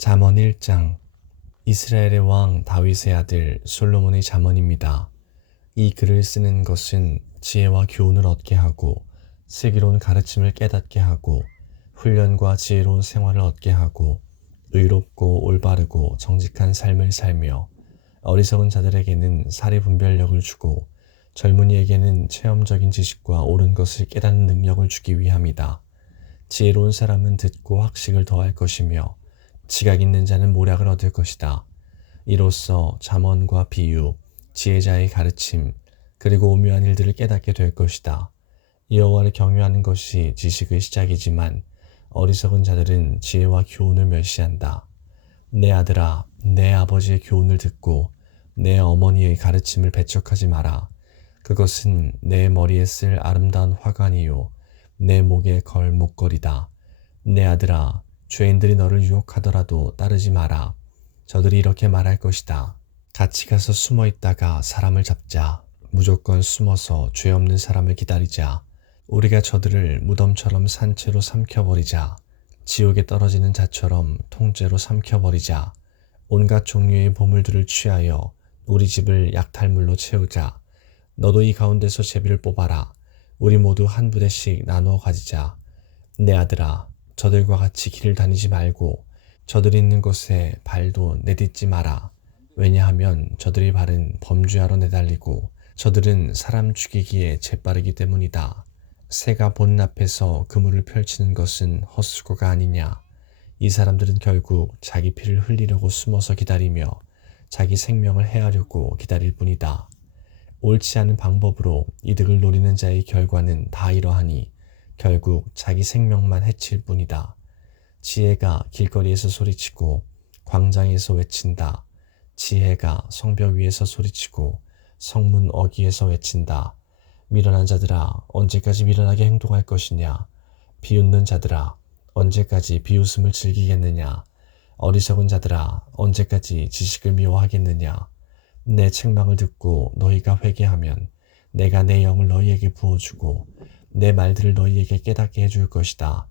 잠언 1장. 이스라엘의 왕 다윗의 아들 솔로몬의 잠언입니다. 이 글을 쓰는 것은 지혜와 교훈을 얻게 하고 슬기로운 가르침을 깨닫게 하고 훈련과 지혜로운 생활을 얻게 하고 의롭고 올바르고 정직한 삶을 살며 어리석은 자들에게는 사리 분별력을 주고 젊은이에게는 체험적인 지식과 옳은 것을 깨닫는 능력을 주기 위함이다. 지혜로운 사람은 듣고 학식을 더할 것이며 지각 있는 자는 모략을 얻을 것이다. 이로써 잠언과 비유, 지혜자의 가르침, 그리고 오묘한 일들을 깨닫게 될 것이다. 여호와를 경외하는 것이 지식의 시작이지만 어리석은 자들은 지혜와 교훈을 멸시한다. 내 아들아, 내 아버지의 교훈을 듣고 내 어머니의 가르침을 배척하지 마라. 그것은 내 머리에 쓸 아름다운 화관이요 내 목에 걸 목걸이다. 내 아들아, 죄인들이 너를 유혹하더라도 따르지 마라. 저들이 이렇게 말할 것이다. 같이 가서 숨어 있다가 사람을 잡자. 무조건 숨어서 죄 없는 사람을 기다리자. 우리가 저들을 무덤처럼 산채로 삼켜버리자. 지옥에 떨어지는 자처럼 통째로 삼켜버리자. 온갖 종류의 보물들을 취하여 우리 집을 약탈물로 채우자. 너도 이 가운데서 제비를 뽑아라. 우리 모두 한 부대씩 나누어 가지자. 내 아들아, 저들과 같이 길을 다니지 말고 저들이 있는 곳에 발도 내딛지 마라. 왜냐하면 저들의 발은 범죄하러 내달리고 저들은 사람 죽이기에 재빠르기 때문이다. 새가 본 앞에서 그물을 펼치는 것은 헛수고가 아니냐. 이 사람들은 결국 자기 피를 흘리려고 숨어서 기다리며 자기 생명을 해하려고 기다릴 뿐이다. 옳지 않은 방법으로 이득을 노리는 자의 결과는 다 이러하니 결국 자기 생명만 해칠 뿐이다. 지혜가 길거리에서 소리치고 광장에서 외친다. 지혜가 성벽 위에서 소리치고 성문 어귀에서 외친다. 미련한 자들아, 언제까지 미련하게 행동할 것이냐. 비웃는 자들아, 언제까지 비웃음을 즐기겠느냐. 어리석은 자들아, 언제까지 지식을 미워하겠느냐. 내 책망을 듣고 너희가 회개하면 내가 내 영을 너희에게 부어주고 내 말들을 너희에게 깨닫게 해줄 것이다.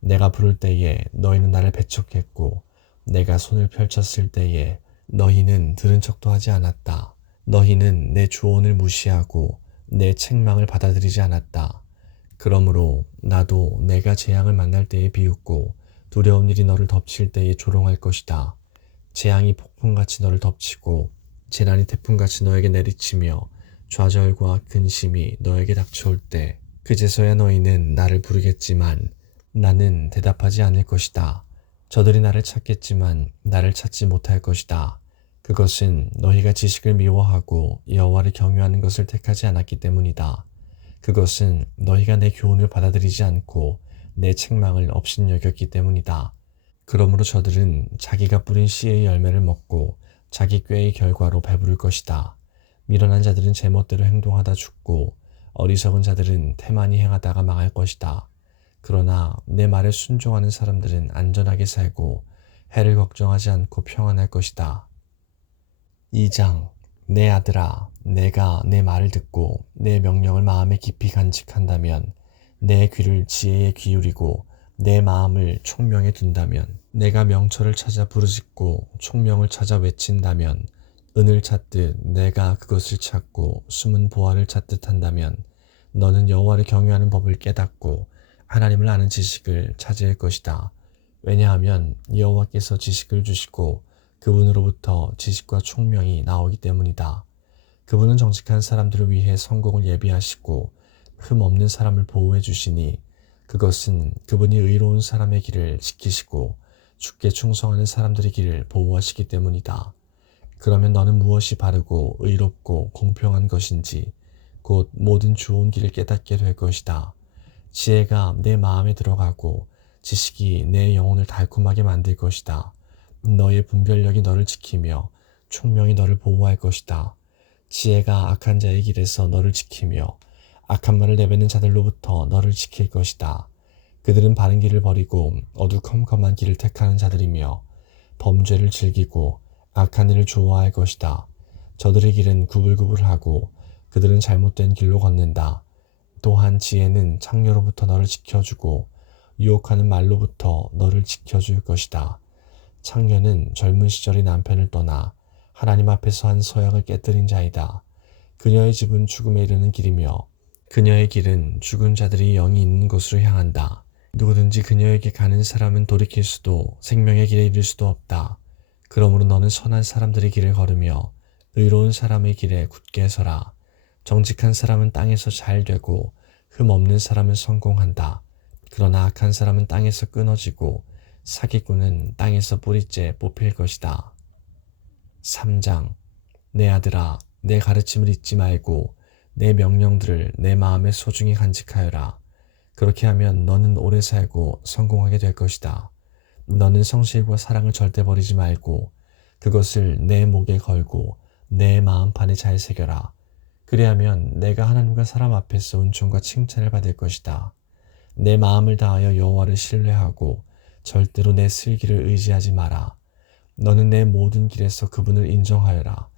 내가 부를 때에 너희는 나를 배척했고 내가 손을 펼쳤을 때에 너희는 들은 척도 하지 않았다. 너희는 내 조언을 무시하고 내 책망을 받아들이지 않았다. 그러므로 나도 내가 재앙을 만날 때에 비웃고 두려운 일이 너를 덮칠 때에 조롱할 것이다. 재앙이 폭풍같이 너를 덮치고 재난이 태풍같이 너에게 내리치며 좌절과 근심이 너에게 닥쳐올 때 그제서야 너희는 나를 부르겠지만 나는 대답하지 않을 것이다. 저들이 나를 찾겠지만 나를 찾지 못할 것이다. 그것은 너희가 지식을 미워하고 여호와를 경외하는 것을 택하지 않았기 때문이다. 그것은 너희가 내 교훈을 받아들이지 않고 내 책망을 업신여겼기 때문이다. 그러므로 저들은 자기가 뿌린 씨의 열매를 먹고 자기 꾀의 결과로 배부를 것이다. 미련한 자들은 제멋대로 행동하다 죽고 어리석은 자들은 태만히 행하다가 망할 것이다. 그러나 내 말에 순종하는 사람들은 안전하게 살고 해를 걱정하지 않고 평안할 것이다. 2장. 내 아들아, 내가 내 말을 듣고 내 명령을 마음에 깊이 간직한다면 내 귀를 지혜에 기울이고 내 마음을 총명에 둔다면 내가 명철을 찾아 부르짖고 총명을 찾아 외친다면 은을 찾듯 내가 그것을 찾고 숨은 보화를 찾듯 한다면 너는 여호와를 경외하는 법을 깨닫고 하나님을 아는 지식을 차지할 것이다. 왜냐하면 여호와께서 지식을 주시고 그분으로부터 지식과 총명이 나오기 때문이다. 그분은 정직한 사람들을 위해 성공을 예비하시고 흠 없는 사람을 보호해 주시니 그것은 그분이 의로운 사람의 길을 지키시고 주께 충성하는 사람들의 길을 보호하시기 때문이다. 그러면 너는 무엇이 바르고 의롭고 공평한 것인지 곧 모든 좋은 길을 깨닫게 될 것이다. 지혜가 내 마음에 들어가고 지식이 내 영혼을 달콤하게 만들 것이다. 너의 분별력이 너를 지키며 총명이 너를 보호할 것이다. 지혜가 악한 자의 길에서 너를 지키며 악한 말을 내뱉는 자들로부터 너를 지킬 것이다. 그들은 바른 길을 버리고 어두컴컴한 길을 택하는 자들이며 범죄를 즐기고 악한 일을 좋아할 것이다. 저들의 길은 구불구불하고 그들은 잘못된 길로 걷는다. 또한 지혜는 창녀로부터 너를 지켜주고 유혹하는 말로부터 너를 지켜줄 것이다. 창녀는 젊은 시절의 남편을 떠나 하나님 앞에서 한 서약을 깨뜨린 자이다. 그녀의 집은 죽음에 이르는 길이며 그녀의 길은 죽은 자들이 영이 있는 곳으로 향한다. 누구든지 그녀에게 가는 사람은 돌이킬 수도 생명의 길에 이를 수도 없다. 그러므로 너는 선한 사람들의 길을 걸으며 의로운 사람의 길에 굳게 서라. 정직한 사람은 땅에서 잘 되고 흠 없는 사람은 성공한다. 그러나 악한 사람은 땅에서 끊어지고 사기꾼은 땅에서 뿌리째 뽑힐 것이다. 3장. 내 아들아, 내 가르침을 잊지 말고 내 명령들을 내 마음에 소중히 간직하여라. 그렇게 하면 너는 오래 살고 성공하게 될 것이다. 너는 성실과 사랑을 절대 버리지 말고 그것을 내 목에 걸고 내 마음판에 잘 새겨라. 그리하면 내가 하나님과 사람 앞에서 은총과 칭찬을 받을 것이다. 내 마음을 다하여 여호와를 신뢰하고 절대로 내 슬기를 의지하지 마라. 너는 내 모든 길에서 그분을 인정하여라.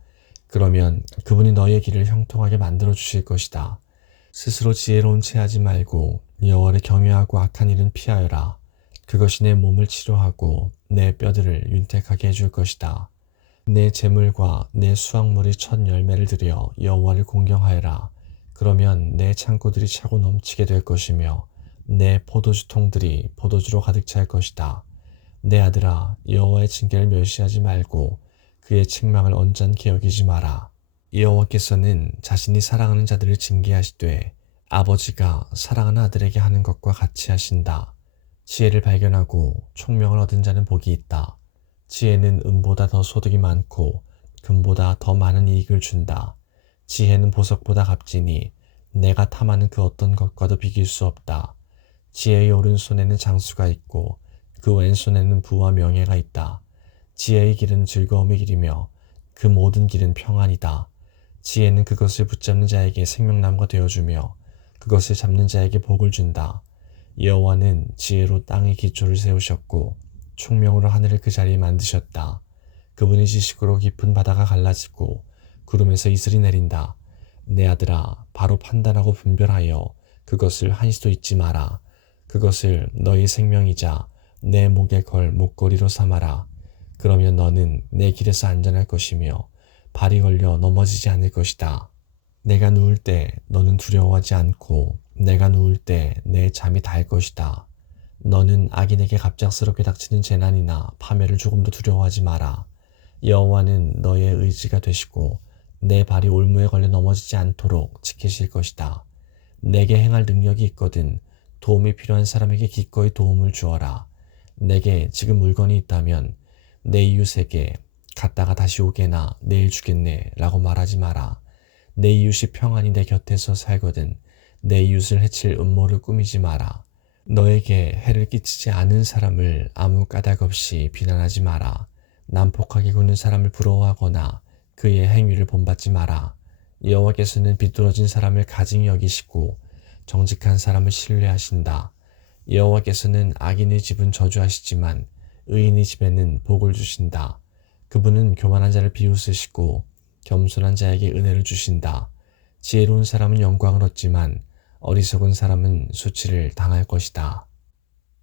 그러면 그분이 너의 길을 형통하게 만들어 주실 것이다. 스스로 지혜로운 채 하지 말고 여호와를 경외하고 악한 일은 피하여라. 그것이 내 몸을 치료하고 내 뼈들을 윤택하게 해줄 것이다. 내 재물과 내 수확물의 첫 열매를 들여 여호와를 공경하여라. 그러면 내 창고들이 차고 넘치게 될 것이며 내 포도주 통들이 포도주로 가득 찰 것이다. 내 아들아, 여호와의 징계를 멸시하지 말고 그의 책망을 언짢게 여기지 마라. 여호와께서는 자신이 사랑하는 자들을 징계하시되 아버지가 사랑하는 아들에게 하는 것과 같이 하신다. 지혜를 발견하고 총명을 얻은 자는 복이 있다. 지혜는 은보다 더 소득이 많고 금보다 더 많은 이익을 준다. 지혜는 보석보다 값지니 내가 탐하는 그 어떤 것과도 비길 수 없다. 지혜의 오른손에는 장수가 있고 그 왼손에는 부와 명예가 있다. 지혜의 길은 즐거움의 길이며 그 모든 길은 평안이다. 지혜는 그것을 붙잡는 자에게 생명나무가 되어주며 그것을 잡는 자에게 복을 준다. 여호와는 지혜로 땅의 기초를 세우셨고 총명으로 하늘을 그 자리에 만드셨다. 그분의 지식으로 깊은 바다가 갈라지고 구름에서 이슬이 내린다. 내 아들아, 바로 판단하고 분별하여 그것을 한시도 잊지 마라. 그것을 너희 생명이자 내 목에 걸 목걸이로 삼아라. 그러면 너는 내 길에서 안전할 것이며 발이 걸려 넘어지지 않을 것이다. 내가 누울 때 너는 두려워하지 않고 내가 누울 때 내 잠이 달 것이다. 너는 악인에게 갑작스럽게 닥치는 재난이나 파멸을 조금도 두려워하지 마라. 여호와는 너의 의지가 되시고 내 발이 올무에 걸려 넘어지지 않도록 지키실 것이다. 내게 행할 능력이 있거든 도움이 필요한 사람에게 기꺼이 도움을 주어라. 내게 지금 물건이 있다면 내 이웃에게 갔다가 다시 오게나 내일 주겠네 라고 말하지 마라. 내 이웃이 평안히 내 곁에서 살거든 내 이웃을 해칠 음모를 꾸미지 마라. 너에게 해를 끼치지 않은 사람을 아무 까닭 없이 비난하지 마라. 난폭하게 구는 사람을 부러워하거나 그의 행위를 본받지 마라. 여호와께서는 비뚤어진 사람을 가증히 여기시고 정직한 사람을 신뢰하신다. 여호와께서는 악인의 집은 저주하시지만 의인의 집에는 복을 주신다. 그분은 교만한 자를 비웃으시고 겸손한 자에게 은혜를 주신다. 지혜로운 사람은 영광을 얻지만 어리석은 사람은 수치를 당할 것이다.